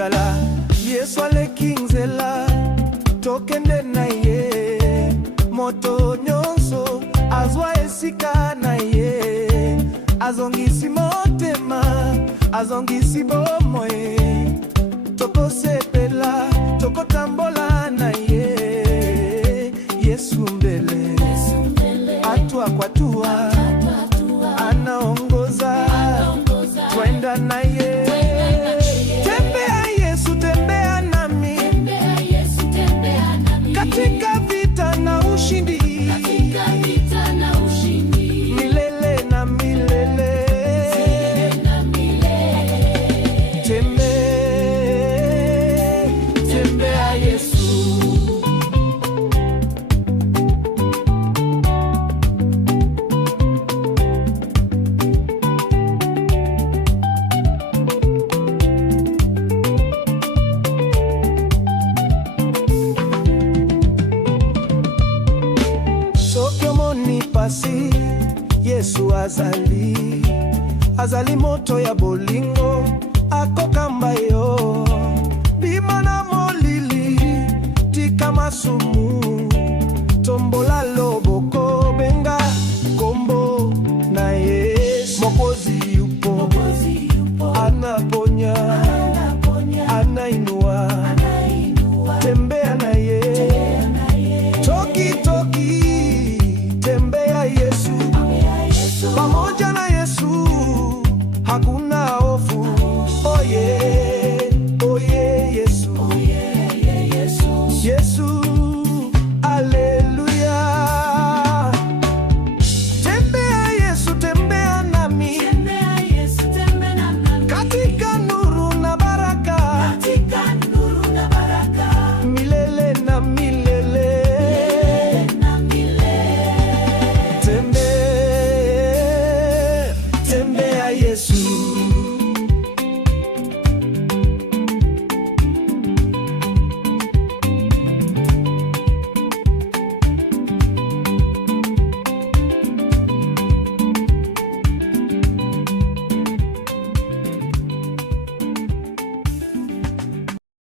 lingala. Yesu aleki nzela tokende na ye, moto nyonso azwa esika na ye. Azongisi motema, azongisi bomoi, tokosepela, tokotambola na ye. Yesu mbele, atua kwa tua, anaongoza, twenda na ye. Tembea Yesu, tembea nami, katika vita na ushindi, milele na milele. Tembea Yesu. Yesu azali moto ya bolingo.